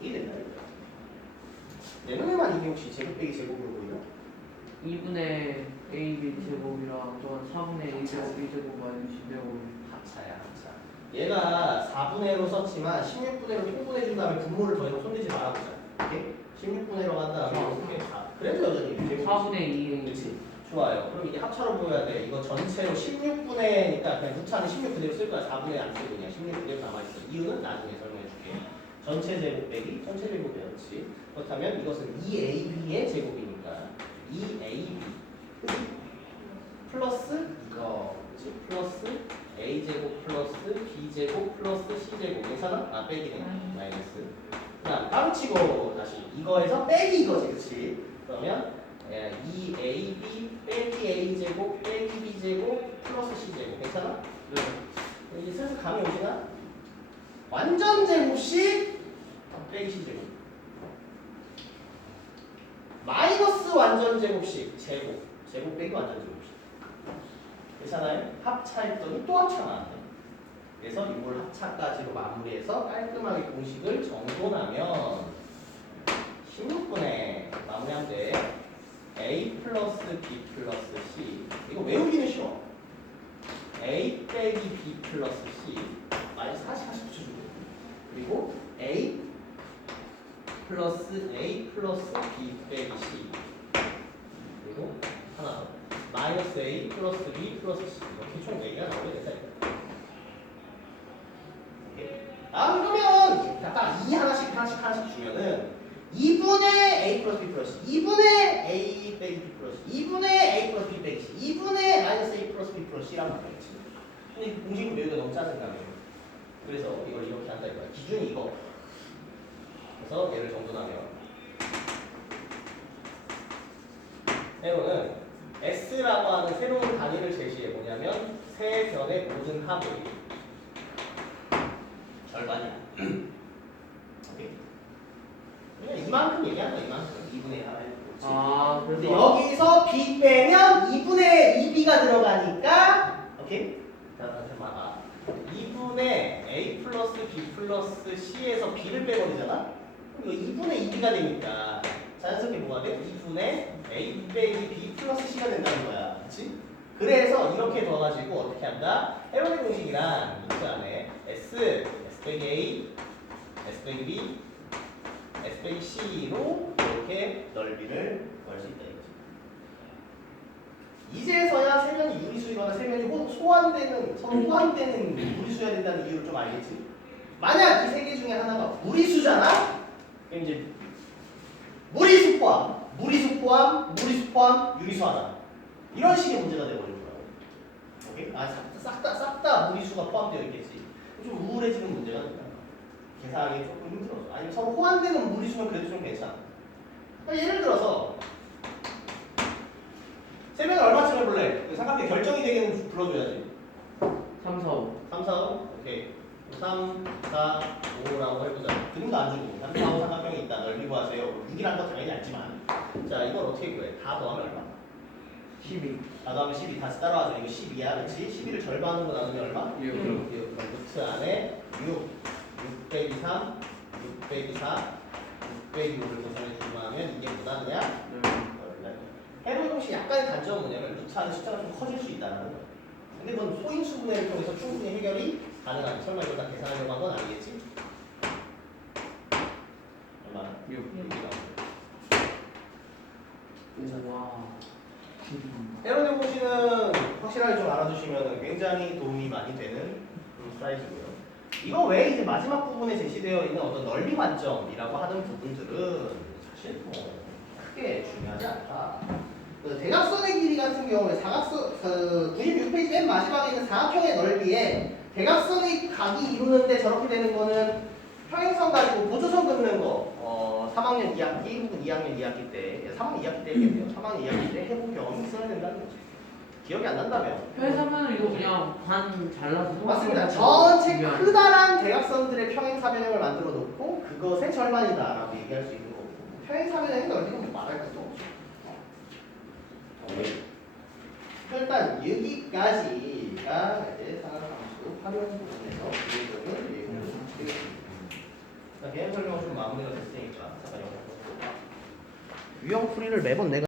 이해됐나 이거? 내 눈에만 이게 혹시 제곱 빼기 제곱으로 보이나? 2분의 a b 제곱이랑 저건 4분의 a 제곱 b 제곱 마이너스 10제곱. 합차야 합차 얘가 4분의 1로 썼지만 16분의 1로 통분해준 다음에 분모를 더 이상 손대지 말아보자. 오케이? 16분의 1로 한 다음에 이렇게 다 그래도 여전히 제곱 4분의 2a 그렇지 좋아요. 그럼 이게 합차로 보여야 돼. 이거 전체로 16분의니까 그냥 루트하는 16 그대로 쓸 거야. 4분의 안 쓰고 그냥 16 그대로 남아있어. 이유는 나중에 설명해 줄게 전체 제곱 빼기 전체 제곱 배웠지 그렇다면 이것은 2ab의 제곱이니까 2ab 플러스 이거 그치? 플러스 a 제곱 플러스 b 제곱 플러스 c 제곱 괜찮아? 아 빼기네 마이너스 그다음 깜치고 다시 이거에서 빼기 이거지 그치? 그러면 예, 2ab 빼기 a 제곱 빼기 b 제곱 플러스 c 제곱 괜찮아? 네. 이제 슬슬 감이 오시나? 완전 제곱씩 빼기 c 제곱 마이너스 완전 제곱씩 제곱. 제곱 빼기 완전 제곱씩 괜찮아요? 합차했더니 또 합차 나왔네 그래서 이걸 합차까지로 마무리해서 깔끔하게 공식을 정돈하면 16분에 마무리하면 돼. A 플러스 b 플러스 c. 이거 외우기는 쉬워. A 빼기 b 플러스 c 마이너스 40, 40 붙여주고 그리고 a 플러스 a 플러스 b 빼기 c. 그리고 하나 더. 마이너스 a 플러스 b 플러스 c. 이렇게 총 4개가 나오게 오케이. 아 그러면 딱2 하나씩 하나씩 하나씩 주면은 2분의 a 플러스 b 플러스 2분의 a 빼기 b 플러스 2분의 a 플러스 b 빼기 c 2분의 마이너스 a 플러스 b 플러스 c라고 하겠지. 근데 이 공식을 외우기가 너무 짜증나요. 그래서 이걸 이렇게 한다 이거야. 기준이 이거 그래서 얘를 정돈하면 세로는 S라고 하는 새로운 단위를 제시해 보냐면 세 변의 모든 합이 절반이야. 오케이. 그냥 이만큼 얘기한 거야 이만큼 2분의 1 하나 해보지. 아 근데 여기서 B 빼면 2분의 2B가 들어가니까 오케이? 봐봐 2분의 A 플러스 B 플러스 C에서 B를 빼버리잖아? 이거 2분의 2B가 되니까 자연스럽게 뭐가 돼? 2분의 A 빼기 B 플러스 C가 된다는 거야 그치? 그래서 이렇게 넣어가지고 어떻게 한다? 헤로의 공식이란 이그 안에 S, S 빼기 A, S 빼기 B, S 빼기 C로 이렇게 넓이를 구할 수 있다 이거지. 이제서야 세면이 유리수이거나 세면이 호- 소환되는 서로 호환되는 무리수여야 된다는 이유를 좀 알겠지? 만약 이 세 개 중에 하나가 무리수잖아? 이제 무리수 포함, 무리수 포함, 무리수 포함, 유리수하다. 이런 식의 문제가 되어버리는 거야. 오케이? 아, 싹다 싹다 무리수가 포함되어 있겠지. 좀 우울해지는 문제가 된다. 계산하기 조금 힘들어서. 아니면 서로 호환되는 무리수면 그래도 좀 괜찮아. 그러니까 예를 들어서 세면을 얼마쯤 해볼래? 그 삼각대 결정이 되게는 불러줘야지. 3, 4, 5 3, 4, 5? 오케이. 3, 4, 5라고 해보자. 그림도 안 주고 3, 4, 5 삼각형이 있다. 넓이 구하세요. 6이란 거 당연히 알지만. 자, 이걸 어떻게 구해? 다 더하면 얼마? 12 다 더하면 12. 다시 따라와줘. 이거 12야. 그치? 12를 절반으로 나누면 얼마? 6 6. 루트 안에 6. 6 빼기 3, 6 빼기 4, 6 빼기 5를 계산해 주고 하면 이게 뭐다? 그냥 해로의 공식 약간의 단점은 뭐냐면 루트 안에 숫자가 좀 커질 수 있다는 거예요. 근데 그건 소인수 분해를 통해서 충분히 해결이 가능하죠. 설마 이걸 다 계산하려고 한 건 아니겠지? 얼마나? 6 6이라고. 와 해로의 공식은 확실하게 좀 알아두시면 굉장히 도움이 많이 되는 음, 슬라이드고요. 이거 외에 이제 마지막 부분에 제시되어 있는 어떤 넓이 관점이라고 하는 부분들은 사실 뭐 크게 중요하지 않다. 그 대각선의 길이 같은 경우에 사각선 그 96페이지 맨 마지막에 있는 사각형의 넓이에 대각선의 각이 이루는데 저렇게 되는 거는 평행선 가지고 보조선 긋는 거 어, 3학년 2학기 혹은 2학년 2학기 때 3학년 2학기 때겠네요. 3학년 2학기 때 해본 경험이 있어야 된다는 거죠. 기억이 안 난다면 회사면 이거 그냥 반 잘라서 맞습니다. 전체. 크다란 대각선들의 평행사변형을 만들어 놓고 그것의 절반이다 라고 얘기할 수 있는 거고 평행사변형의 넓이는 뭐 말할 것도 없죠. 오케이. 일단 여기까지가 이제 상하함수 활용 부분에서 그러니까 게임 설명 좀 마무리가 됐으니까 잠깐 여기. 위험 풀이를 매번 내가